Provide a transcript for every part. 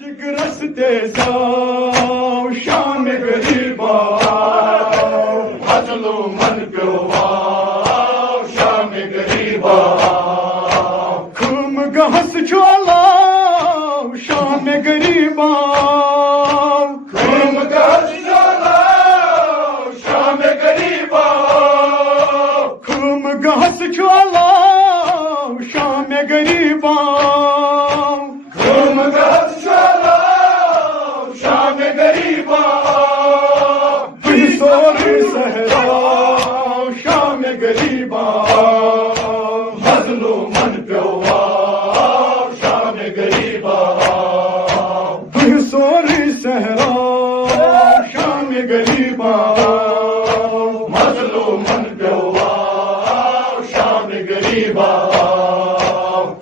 जिगरस्ते जाओ शाम गरीबा मजलू मन प्योवा शाम गरीबा खूम गहस ज्वाला शाम गरीबा खूम गहस ज्वाला शाम गरीबा खूम गहस ज्वाला शाम गरीबा खूम गहस ज्वाला शाम गरीबा सोर सहरा शाम गरीबा मजलू मन प्योवा शाम गरीबा सोर सहरा शाम गरीबा मजलू मन प्योवा शाम गरीबा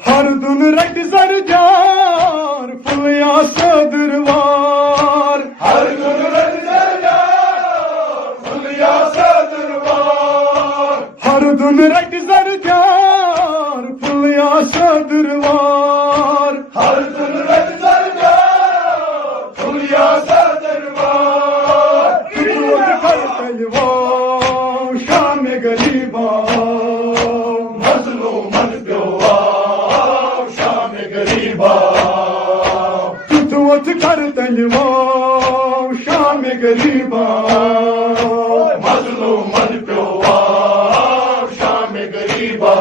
हर दुन रट सर जार फुलिया सदरवार हर दुन रट सर जार फुलिया सदरवार हर दुन रट सर जार फुलिया सदरवार हर दुन रट सर जार फुलिया सदरवार कर तलवार शाम गरीबा मजलू मन प्योवा शाम गरीबा तुत कर तलवार शाम गरीबा मजलू मन प्योवा शाम गरीबा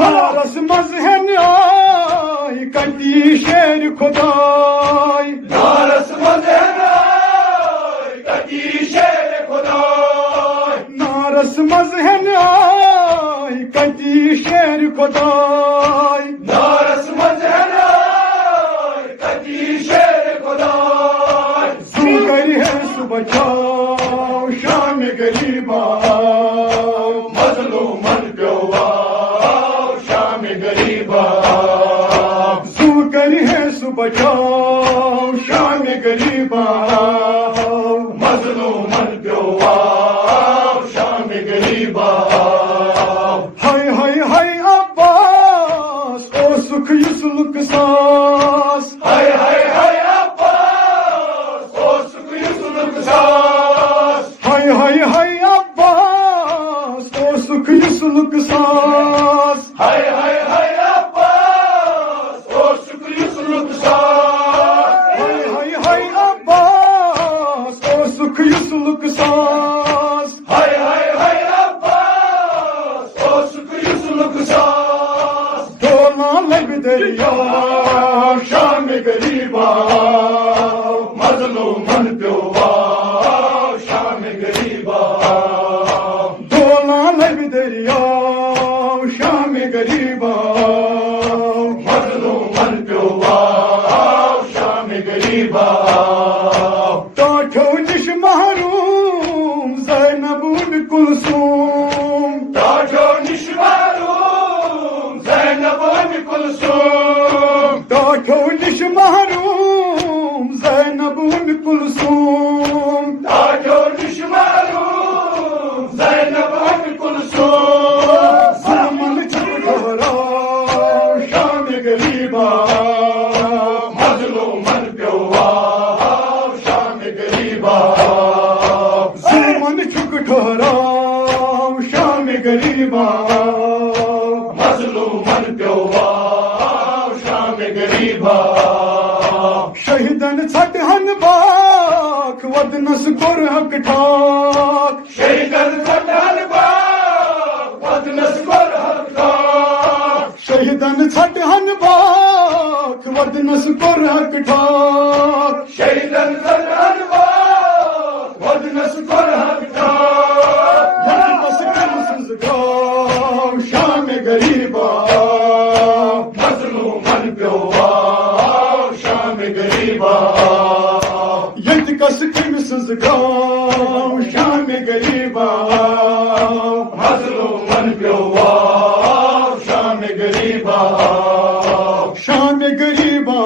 नारस मजहन आई कटी शेर खुदाई नारस मजहन आई कटी शेर खुदाई नारस मजहन आई कटी शेर खुदाई नारस मजहन आई कटी शेर खुदाई सुगर है सुबह शाम गरीबा मजलू मन प्योवा शाम गरीबा सुगर है सुबह शाम गरीबा मजलू मन प्योवा शाम गरीबा हाय हाय हाय अब्बास ओ सुख युसुलक सास हाय हाय हाय अब्बास ओ सुख युसुलक सास हाय हाय हाय अब्बास ओ सुख युसुलक सास हाय हाय हाय अब्बास ओ सुख युसुलक सास हाय हाय हाय अब्बास ओ सुख युसुलक सास हाय हाय हाय अब्बास ओ सुख युसुलक सास डोला लब दरिया शाम गरीबा मजलू मन प्योवा शाम गरीबा डोला लब दरिया शाम गरीबा मजलू मन प्योवा शाम गरीबा टाठो निश महरूम ज़ैनब उम कुलसूम टाठो निश महरूम ज़ैनब उम कुलसूम टाठो निश महरूम ज़ैनब उम कुलसूम टाठो निश महरूम ज़ैनब उम कुलसूम सामन छुप ढोरा शाम गरीबा मजलू मन प्योवा शाम गरीबा सामन छुप ढोरा शाम गरीबा मजलू मन प्योवा शाम गरीबा शहीदन छट हन बाख वदनस कुर हक ठाक शहीदन छट हन बाख वदनस कुर हक ठाक शहीदन छट हन बाख वदनस कुर हक ठाक शहीदन छट हन बाख वदनस कुर हक ठाक वदनस कमसज गाव शाम गरीबा मजलू मन प्योवा शाम गरीबा यत कस कमसज गाव शाम गरीबा मजलू मन प्योवा शाम गरीबा शाम गरीबा